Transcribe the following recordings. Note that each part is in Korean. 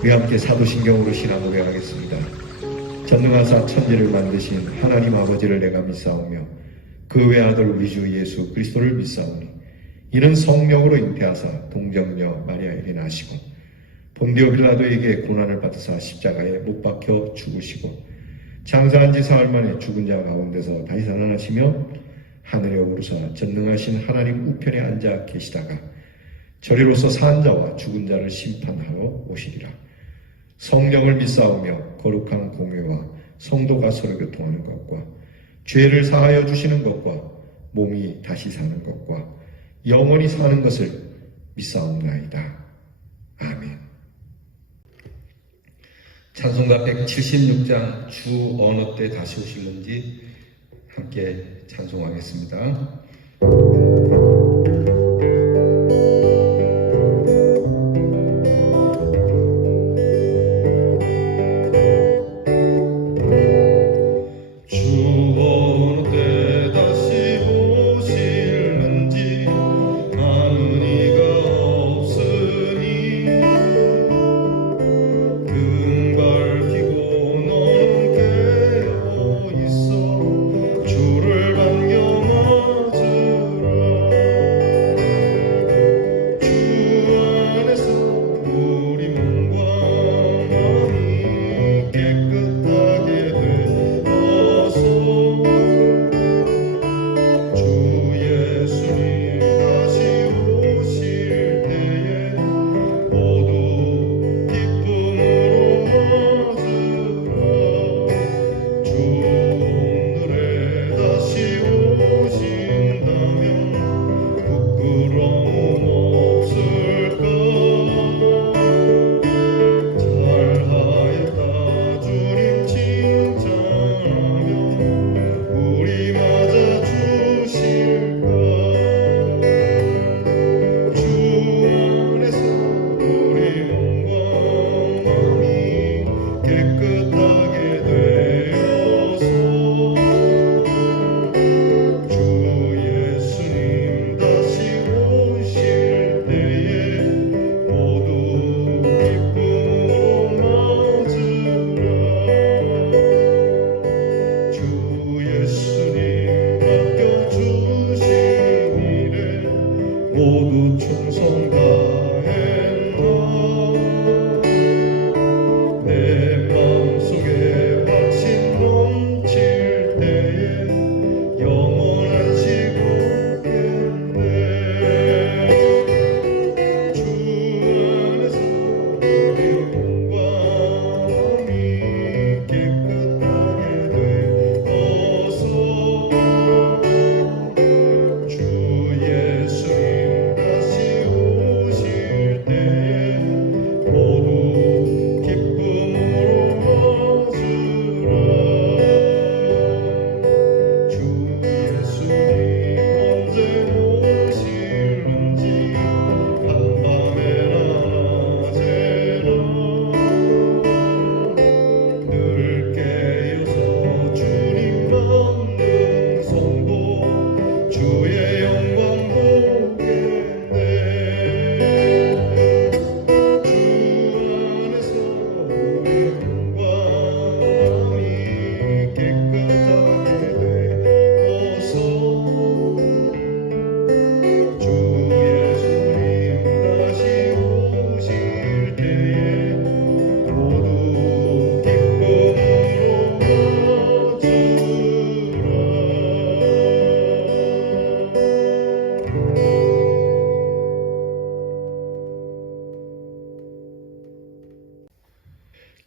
우리 함께 사도신경으로 신앙 고백하겠습니다. 전능하사 천지를 만드신 하나님 아버지를 내가 믿사오며 그 외아들 우리 주 예수 그리스도를 믿사오니 이는 성령으로 잉태하사 동정녀 마리아에게 나시고 본디오 빌라도에게 고난을 받으사 십자가에 못 박혀 죽으시고 장사한 지 사흘 만에 죽은 자 가운데서 다시 살아나시며 하늘에 오르사 전능하신 하나님 우편에 앉아 계시다가 저리로서 산 자와 죽은 자를 심판하러 오시리라. 성령을 믿사오며 거룩한 공회와 성도가 서로 교통하는 것과 죄를 사하여 주시는 것과 몸이 다시 사는 것과 영원히 사는 것을 믿사옵나이다. 아멘. 찬송가 176장 주 어느 때 다시 오실는지 함께 찬송하겠습니다.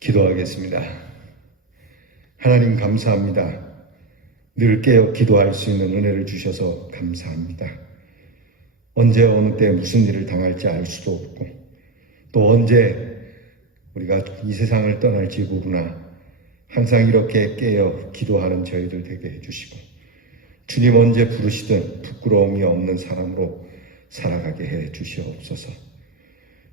기도하겠습니다. 하나님 감사합니다. 늘 깨어 기도할 수 있는 은혜를 주셔서 감사합니다. 언제 어느 때 무슨 일을 당할지 알 수도 없고 또 언제 우리가 이 세상을 떠날지 모르나 항상 이렇게 깨어 기도하는 저희들 되게 해주시고 주님 언제 부르시든 부끄러움이 없는 사람으로 살아가게 해 주시옵소서.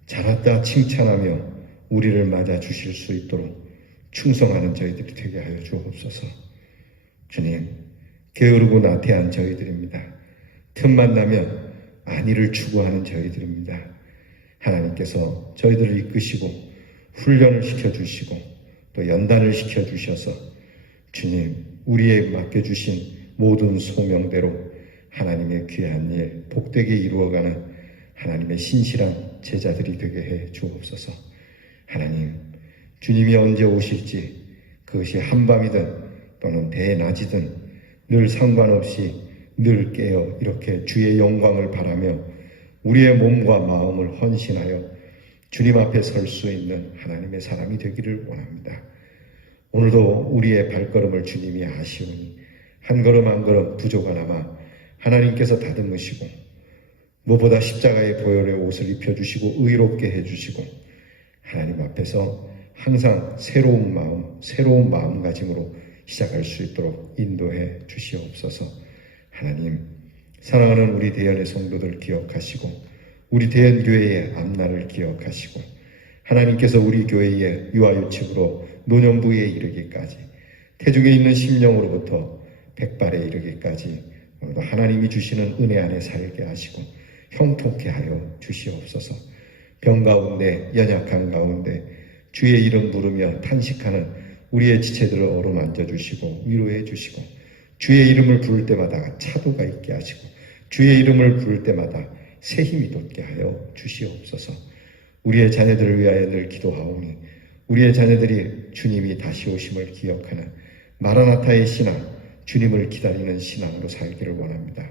잘했다 칭찬하며 우리를 맞아 주실 수 있도록 충성하는 저희들이 되게 하여 주옵소서. 주님, 게으르고 나태한 저희들입니다. 틈만 나면 안위를 추구하는 저희들입니다. 하나님께서 저희들을 이끄시고 훈련을 시켜주시고 또 연단을 시켜주셔서 주님, 우리에 맡겨주신 모든 소명대로 하나님의 귀한 일 복되게 이루어가는 하나님의 신실한 제자들이 되게 해 주옵소서. 하나님, 주님이 언제 오실지 그것이 한밤이든 또는 대낮이든 늘 상관없이 늘 깨어 이렇게 주의 영광을 바라며 우리의 몸과 마음을 헌신하여 주님 앞에 설 수 있는 하나님의 사람이 되기를 원합니다. 오늘도 우리의 발걸음을 주님이 아시오니 한 걸음 한 걸음 부족하나마 하나님께서 다듬으시고 무엇보다 십자가의 보혈의 옷을 입혀주시고 의롭게 해주시고 하나님 앞에서 항상 새로운 마음가짐으로 시작할 수 있도록 인도해 주시옵소서. 하나님, 사랑하는 우리 대연의 성도들 기억하시고 우리 대연교회의 앞날을 기억하시고 하나님께서 우리 교회의 유아유치부로 노년부에 이르기까지 태중에 있는 심령으로부터 백발에 이르기까지 오늘도 하나님이 주시는 은혜 안에 살게 하시고 형통케 하여 주시옵소서. 병 가운데 연약한 가운데 주의 이름 부르며 탄식하는 우리의 지체들을 어루만져 주시고 위로해 주시고 주의 이름을 부를 때마다 차도가 있게 하시고 주의 이름을 부를 때마다 새 힘이 돋게 하여 주시옵소서. 우리의 자녀들을 위하여 늘 기도하오니 우리의 자녀들이 주님이 다시 오심을 기억하는 마라나타의 신앙, 주님을 기다리는 신앙으로 살기를 원합니다.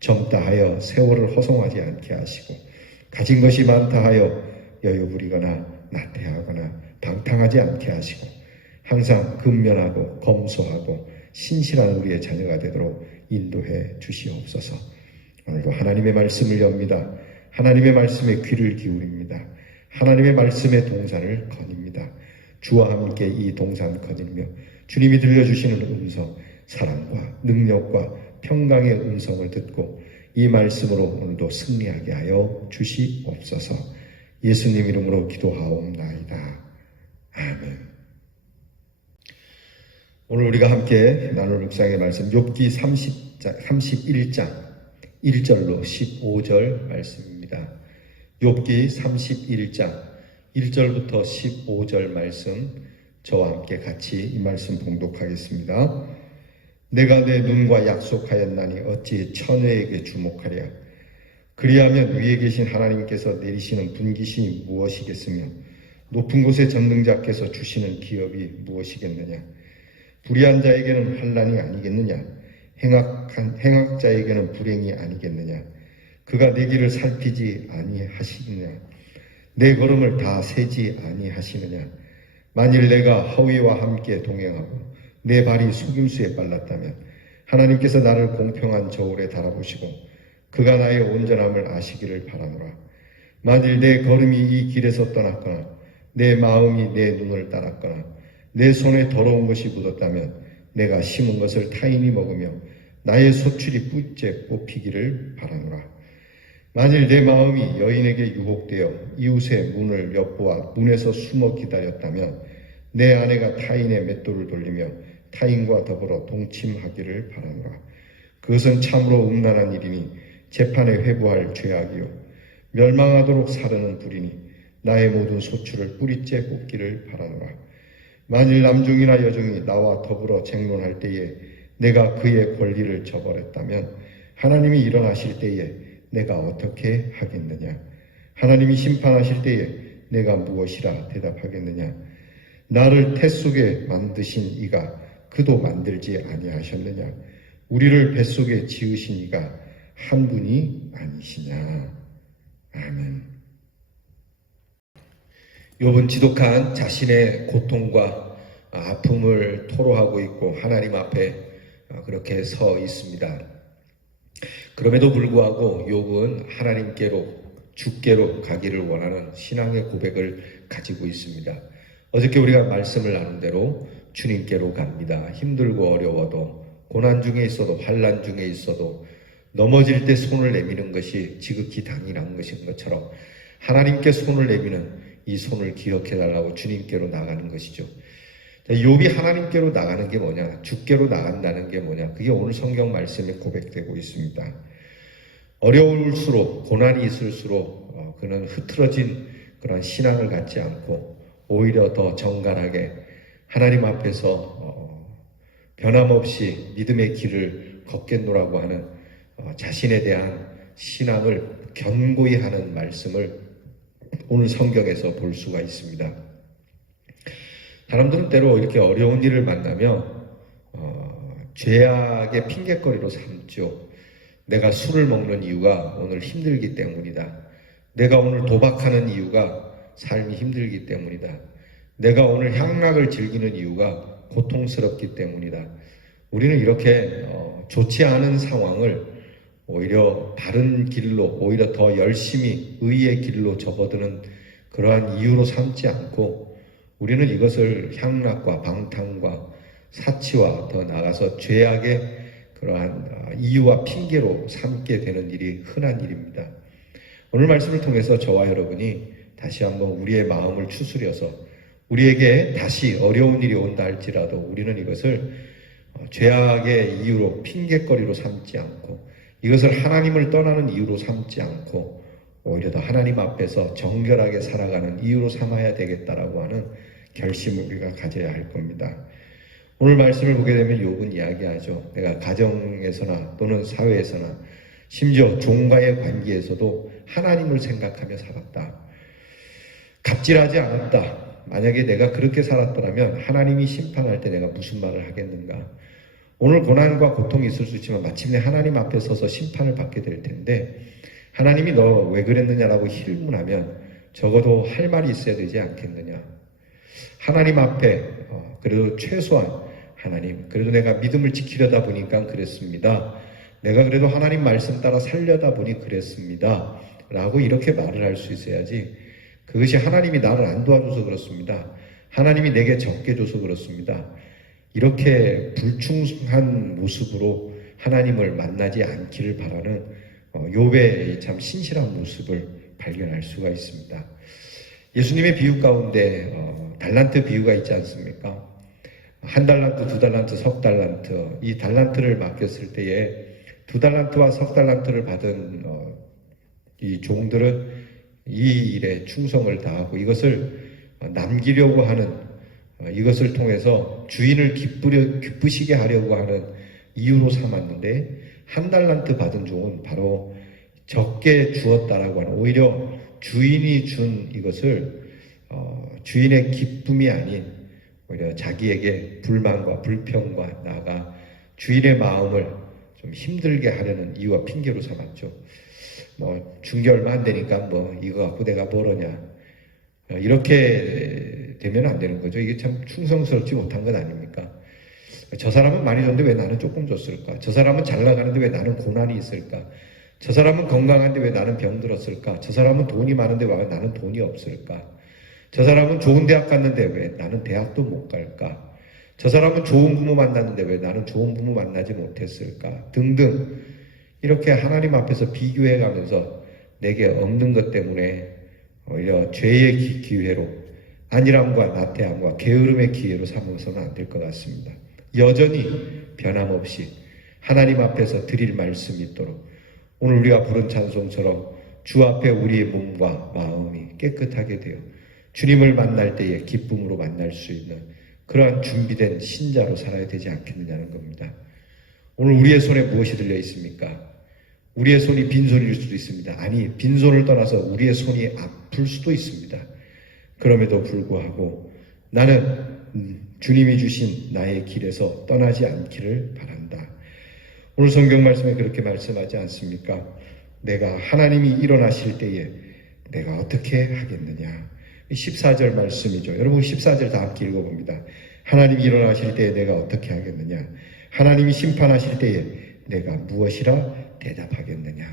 젊다 하여 세월을 허송하지 않게 하시고 가진 것이 많다 하여 여유 부리거나 나태하거나 방탕하지 않게 하시고 항상 근면하고 검소하고 신실한 우리의 자녀가 되도록 인도해 주시옵소서. 오늘도 하나님의 말씀을 엽니다. 하나님의 말씀에 귀를 기울입니다. 하나님의 말씀의 동산을 거닙니다. 주와 함께 이 동산 거닐며 주님이 들려주시는 음성, 사랑과 능력과 평강의 음성을 듣고 이 말씀으로 오늘도 승리하게 하여 주시옵소서. 예수님 이름으로 기도하옵나이다. 아멘. 오늘 우리가 함께 나눌 묵상의 말씀 욥기 31장 1절로 15절 말씀입니다. 욥기 31장 1절부터 15절 말씀 저와 함께 같이 이 말씀 봉독하겠습니다. 내가 내 눈과 약속하였나니 어찌 천회에게 주목하랴. 그리하면 위에 계신 하나님께서 내리시는 분깃이 무엇이겠으며 높은 곳의 전능자께서 주시는 기업이 무엇이겠느냐. 불의한 자에게는 환난이 아니겠느냐. 행악자에게는 불행이 아니겠느냐. 그가 내 길을 살피지 아니하시느냐. 내 걸음을 다 세지 아니하시느냐. 만일 내가 허위와 함께 동행하고 내 발이 속임수에 빨랐다면 하나님께서 나를 공평한 저울에 달아보시고 그가 나의 온전함을 아시기를 바라노라. 만일 내 걸음이 이 길에서 떠났거나 내 마음이 내 눈을 따랐거나 내 손에 더러운 것이 묻었다면 내가 심은 것을 타인이 먹으며 나의 소출이 뿌째 뽑히기를 바라노라. 만일 내 마음이 여인에게 유혹되어 이웃의 문을 엿보아 문에서 숨어 기다렸다면 내 아내가 타인의 맷돌을 돌리며 타인과 더불어 동침하기를 바라노라. 그것은 참으로 음란한 일이니 재판에 회부할 죄악이요 멸망하도록 사르는 불이니 나의 모든 소출을 뿌리째 뽑기를 바라노라. 만일 남종이나 여종이 나와 더불어 쟁론할 때에 내가 그의 권리를 저버렸다면 하나님이 일어나실 때에 내가 어떻게 하겠느냐. 하나님이 심판하실 때에 내가 무엇이라 대답하겠느냐. 나를 태 속에 만드신 이가 그도 만들지 아니하셨느냐. 우리를 뱃속에 지으신 이가 한 분이 아니시냐. 아멘. 욥은 지독한 자신의 고통과 아픔을 토로하고 있고 하나님 앞에 그렇게 서 있습니다. 그럼에도 불구하고 욥은 하나님께로 주께로 가기를 원하는 신앙의 고백을 가지고 있습니다. 어저께 우리가 말씀을 나눈 대로 주님께로 갑니다. 힘들고 어려워도 고난 중에 있어도 환난 중에 있어도 넘어질 때 손을 내미는 것이 지극히 당연한 것인 것처럼 하나님께 손을 내미는 이 손을 기억해달라고 주님께로 나가는 것이죠. 욥이 하나님께로 나가는 게 뭐냐, 주께로 나간다는 게 뭐냐, 그게 오늘 성경 말씀에 고백되고 있습니다. 어려울수록 고난이 있을수록 그는 흐트러진 그런 신앙을 갖지 않고 오히려 더 정갈하게 하나님 앞에서 변함없이 믿음의 길을 걷겠노라고 하는 자신에 대한 신앙을 견고히 하는 말씀을 오늘 성경에서 볼 수가 있습니다. 사람들은 때로 이렇게 어려운 일을 만나면 죄악의 핑계거리로 삼죠. 내가 술을 먹는 이유가 오늘 힘들기 때문이다. 내가 오늘 도박하는 이유가 삶이 힘들기 때문이다. 내가 오늘 향락을 즐기는 이유가 고통스럽기 때문이다. 우리는 이렇게 좋지 않은 상황을 오히려 바른 길로, 오히려 더 열심히 의의 길로 접어드는 그러한 이유로 삼지 않고 우리는 이것을 향락과 방탕과 사치와 더 나아가서 죄악의 그러한 이유와 핑계로 삼게 되는 일이 흔한 일입니다. 오늘 말씀을 통해서 저와 여러분이 다시 한번 우리의 마음을 추스려서 우리에게 다시 어려운 일이 온다 할지라도 우리는 이것을 죄악의 이유로 핑계거리로 삼지 않고 이것을 하나님을 떠나는 이유로 삼지 않고 오히려 더 하나님 앞에서 정결하게 살아가는 이유로 삼아야 되겠다라고 하는 결심을 우리가 가져야 할 겁니다. 오늘 말씀을 보게 되면 욥은 이야기하죠. 내가 가정에서나 또는 사회에서나 심지어 종과의 관계에서도 하나님을 생각하며 살았다. 갑질하지 않았다. 만약에 내가 그렇게 살았더라면 하나님이 심판할 때 내가 무슨 말을 하겠는가. 오늘 고난과 고통이 있을 수 있지만 마침내 하나님 앞에 서서 심판을 받게 될 텐데 하나님이 너 왜 그랬느냐라고 힐문하면 적어도 할 말이 있어야 되지 않겠느냐. 하나님 앞에 그래도 최소한 하나님 그래도 내가 믿음을 지키려다 보니까 그랬습니다. 내가 그래도 하나님 말씀 따라 살려다 보니 그랬습니다. 라고 이렇게 말을 할 수 있어야지 그것이 하나님이 나를 안 도와줘서 그렇습니다. 하나님이 내게 적게 줘서 그렇습니다. 이렇게 불충한 모습으로 하나님을 만나지 않기를 바라는 욥의 참 신실한 모습을 발견할 수가 있습니다. 예수님의 비유 가운데 달란트 비유가 있지 않습니까? 한 달란트, 두 달란트, 석 달란트 이 달란트를 맡겼을 때에 두 달란트와 석 달란트를 받은 이 종들은 이 일에 충성을 다하고 이것을 남기려고 하는 이것을 통해서 주인을 기쁘시게 하려고 하는 이유로 삼았는데 한 달란트 받은 종은 바로 적게 주었다라고 하는 오히려 주인이 준 이것을 주인의 기쁨이 아닌 오히려 자기에게 불만과 불평과 나아가 주인의 마음을 좀 힘들게 하려는 이유와 핑계로 삼았죠. 준 게 얼마 안 되니까 이거 갖고 내가 뭐러냐. 이렇게 되면 안 되는 거죠. 이게 참 충성스럽지 못한 것 아닙니까? 저 사람은 많이 줬는데 왜 나는 조금 줬을까? 저 사람은 잘 나가는데 왜 나는 고난이 있을까? 저 사람은 건강한데 왜 나는 병들었을까? 저 사람은 돈이 많은데 왜 나는 돈이 없을까? 저 사람은 좋은 대학 갔는데 왜 나는 대학도 못 갈까? 저 사람은 좋은 부모 만났는데 왜 나는 좋은 부모 만나지 못했을까? 등등 이렇게 하나님 앞에서 비교해가면서 내게 없는 것 때문에 오히려 죄의 기회로 안일함과 나태함과 게으름의 기회로 삼아서는 안 될 것 같습니다. 여전히 변함없이 하나님 앞에서 드릴 말씀이 있도록 오늘 우리가 부른 찬송처럼 주 앞에 우리의 몸과 마음이 깨끗하게 되어 주님을 만날 때에 기쁨으로 만날 수 있는 그러한 준비된 신자로 살아야 되지 않겠느냐는 겁니다. 오늘 우리의 손에 무엇이 들려 있습니까? 우리의 손이 빈손일 수도 있습니다. 아니, 빈손을 떠나서 우리의 손이 아플 수도 있습니다. 그럼에도 불구하고 나는 주님이 주신 나의 길에서 떠나지 않기를 바란다. 오늘 성경 말씀에 그렇게 말씀하지 않습니까? 내가 하나님이 일어나실 때에 내가 어떻게 하겠느냐. 14절 말씀이죠. 여러분 14절 다 함께 읽어봅니다. 하나님이 일어나실 때에 내가 어떻게 하겠느냐. 하나님이 심판하실 때에 내가 무엇이라 대답하겠느냐.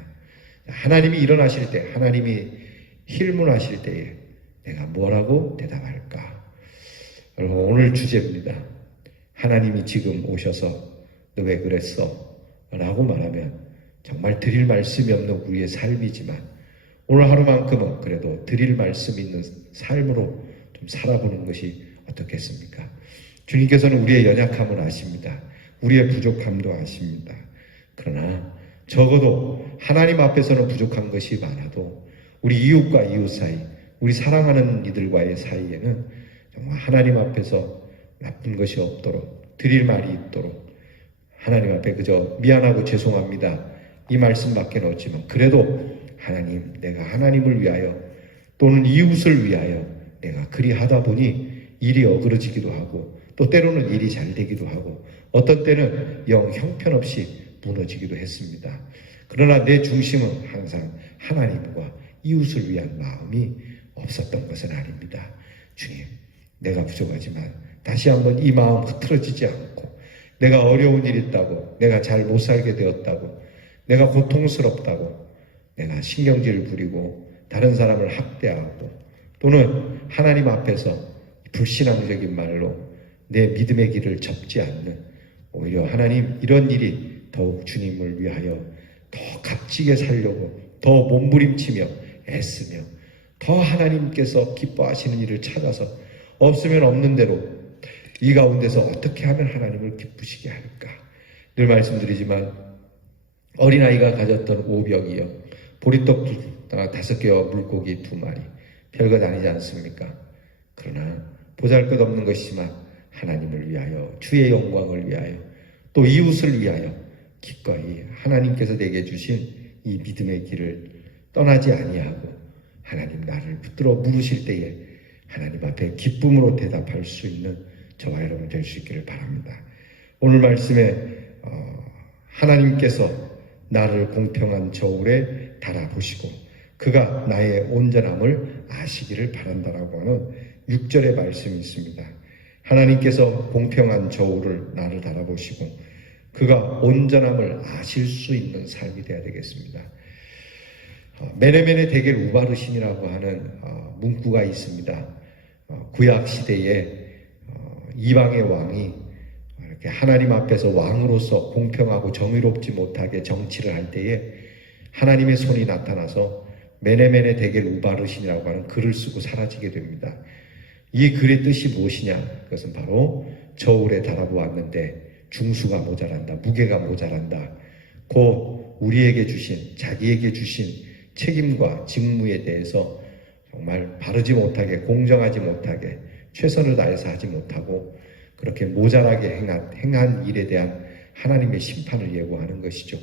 하나님이 일어나실 때, 하나님이 힐문하실 때에 내가 뭐라고 대답할까? 여러분 오늘 주제입니다. 하나님이 지금 오셔서 너 왜 그랬어? 라고 말하면 정말 드릴 말씀이 없는 우리의 삶이지만 오늘 하루만큼은 그래도 드릴 말씀이 있는 삶으로 좀 살아보는 것이 어떻겠습니까? 주님께서는 우리의 연약함을 아십니다. 우리의 부족함도 아십니다. 그러나 적어도 하나님 앞에서는 부족한 것이 많아도 우리 이웃과 이웃 사이, 우리 사랑하는 이들과의 사이에는 정말 하나님 앞에서 나쁜 것이 없도록, 드릴 말이 있도록 하나님 앞에 그저 미안하고 죄송합니다 이 말씀밖에 없지만, 그래도 하나님, 내가 하나님을 위하여 또는 이웃을 위하여 내가 그리하다 보니 일이 어그러지기도 하고, 또 때로는 일이 잘 되기도 하고, 어떤 때는 영 형편없이 무너지기도 했습니다. 그러나 내 중심은 항상 하나님과 이웃을 위한 마음이 없었던 것은 아닙니다. 주님, 내가 부족하지만 다시 한번 이 마음 흐트러지지 않고, 내가 어려운 일 있다고, 내가 잘 못 살게 되었다고, 내가 고통스럽다고, 내가 신경질을 부리고 다른 사람을 학대하고, 또는 하나님 앞에서 불신앙적인 말로 내 믿음의 길을 접지 않는, 오히려 하나님, 이런 일이 더욱 주님을 위하여 더 값지게 살려고 더 몸부림치며 애쓰며 더 하나님께서 기뻐하시는 일을 찾아서 없으면 없는 대로 이 가운데서 어떻게 하면 하나님을 기쁘시게 할까. 늘 말씀드리지만 어린아이가 가졌던 오병이요, 보리떡 5개와 물고기 2마리, 별것 아니지 않습니까? 그러나 보잘것없는 것이지만 하나님을 위하여, 주의 영광을 위하여, 또 이웃을 위하여 기꺼이 하나님께서 내게 주신 이 믿음의 길을 떠나지 아니하고, 하나님 나를 붙들어 물으실 때에 하나님 앞에 기쁨으로 대답할 수 있는 저와 여러분 될 수 있기를 바랍니다. 오늘 말씀에 하나님께서 나를 공평한 저울에 달아보시고 그가 나의 온전함을 아시기를 바란다라고 하는 6절의 말씀이 있습니다. 하나님께서 공평한 저울을 나를 달아보시고 그가 온전함을 아실 수 있는 삶이 되어야 되겠습니다. 메네메네 데겔 우바르신이라고 하는 문구가 있습니다. 구약 시대에 이방의 왕이 이렇게 하나님 앞에서 왕으로서 공평하고 정의롭지 못하게 정치를 할 때에 하나님의 손이 나타나서 메네메네 데겔 우바르신이라고 하는 글을 쓰고 사라지게 됩니다. 이 글의 뜻이 무엇이냐? 그것은 바로 저울에 달아보았는데 중수가 모자란다, 무게가 모자란다. 곧 우리에게 주신, 자기에게 주신 책임과 직무에 대해서 정말 바르지 못하게, 공정하지 못하게, 최선을 다해서 하지 못하고 그렇게 모자라게 행한 일에 대한 하나님의 심판을 예고하는 것이죠.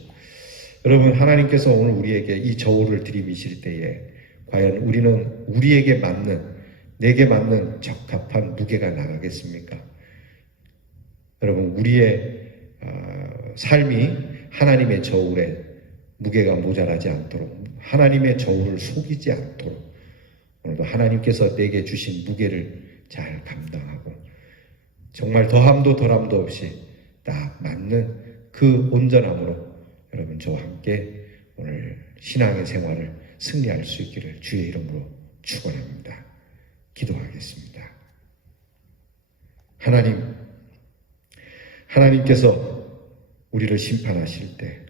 여러분, 하나님께서 오늘 우리에게 이 저울을 들이미실 때에 과연 우리는 우리에게 맞는, 내게 맞는 적합한 무게가 나가겠습니까? 여러분, 우리의 삶이 하나님의 저울에 무게가 모자라지 않도록, 하나님의 저울을 속이지 않도록 오늘도 하나님께서 내게 주신 무게를 잘 감당하고 정말 더함도 덜함도 없이 딱 맞는 그 온전함으로 여러분 저와 함께 오늘 신앙의 생활을 승리할 수 있기를 주의 이름으로 축원합니다. 기도하겠습니다. 하나님께서 우리를 심판하실 때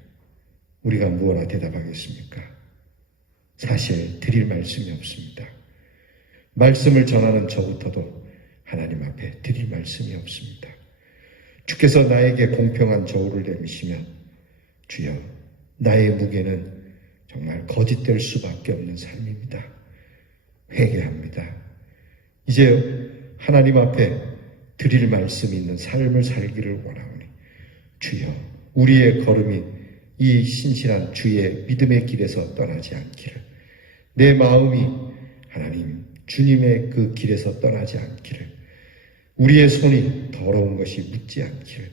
우리가 무엇라 대답하겠습니까? 사실 드릴 말씀이 없습니다. 말씀을 전하는 저부터도 하나님 앞에 드릴 말씀이 없습니다. 주께서 나에게 공평한 저울을 내미시면 주여, 나의 무게는 정말 거짓될 수밖에 없는 삶입니다. 회개합니다. 이제 하나님 앞에 드릴 말씀이 있는 삶을 살기를 원하오니 주여, 우리의 걸음이 이 신실한 주의 믿음의 길에서 떠나지 않기를, 내 마음이 하나님 주님의 그 길에서 떠나지 않기를, 우리의 손이 더러운 것이 묻지 않기를,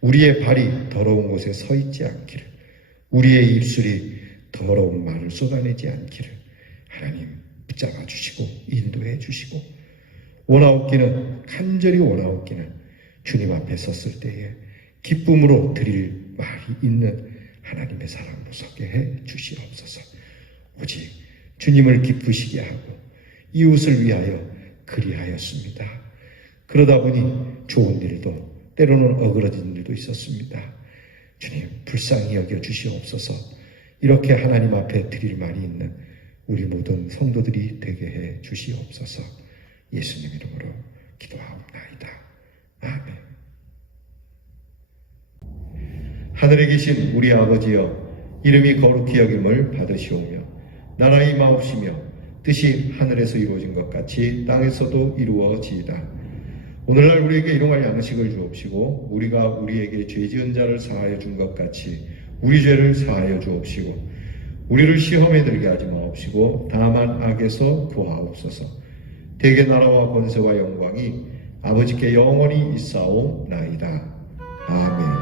우리의 발이 더러운 곳에 서 있지 않기를, 우리의 입술이 더러운 말을 쏟아내지 않기를 하나님 붙잡아 주시고 인도해 주시고, 원하옵기는, 간절히 원하옵기는 주님 앞에 섰을 때에 기쁨으로 드릴 말이 있는 하나님의 사람으로 서게 해 주시옵소서. 오직 주님을 기쁘시게 하고 이웃을 위하여 그리하였습니다. 그러다 보니 좋은 일도, 때로는 어그러진 일도 있었습니다. 주님, 불쌍히 여겨 주시옵소서. 이렇게 하나님 앞에 드릴 말이 있는 우리 모든 성도들이 되게 해 주시옵소서. 예수님 이름으로 기도하옵나이다. 아멘. 하늘에 계신 우리 아버지여, 이름이 거룩히 여김을 받으시오며 나라의 마옵시며 뜻이 하늘에서 이루어진 것 같이 땅에서도 이루어지이다. 오늘날 우리에게 일용할 양식을 주옵시고 우리가 우리에게 죄 지은 자를 사하여 준 것 같이 우리 죄를 사하여 주옵시고 우리를 시험에 들게 하지 마옵시고 다만 악에서 구하옵소서. 대개 나라와 권세와 영광이 아버지께 영원히 있사오나이다. 아멘.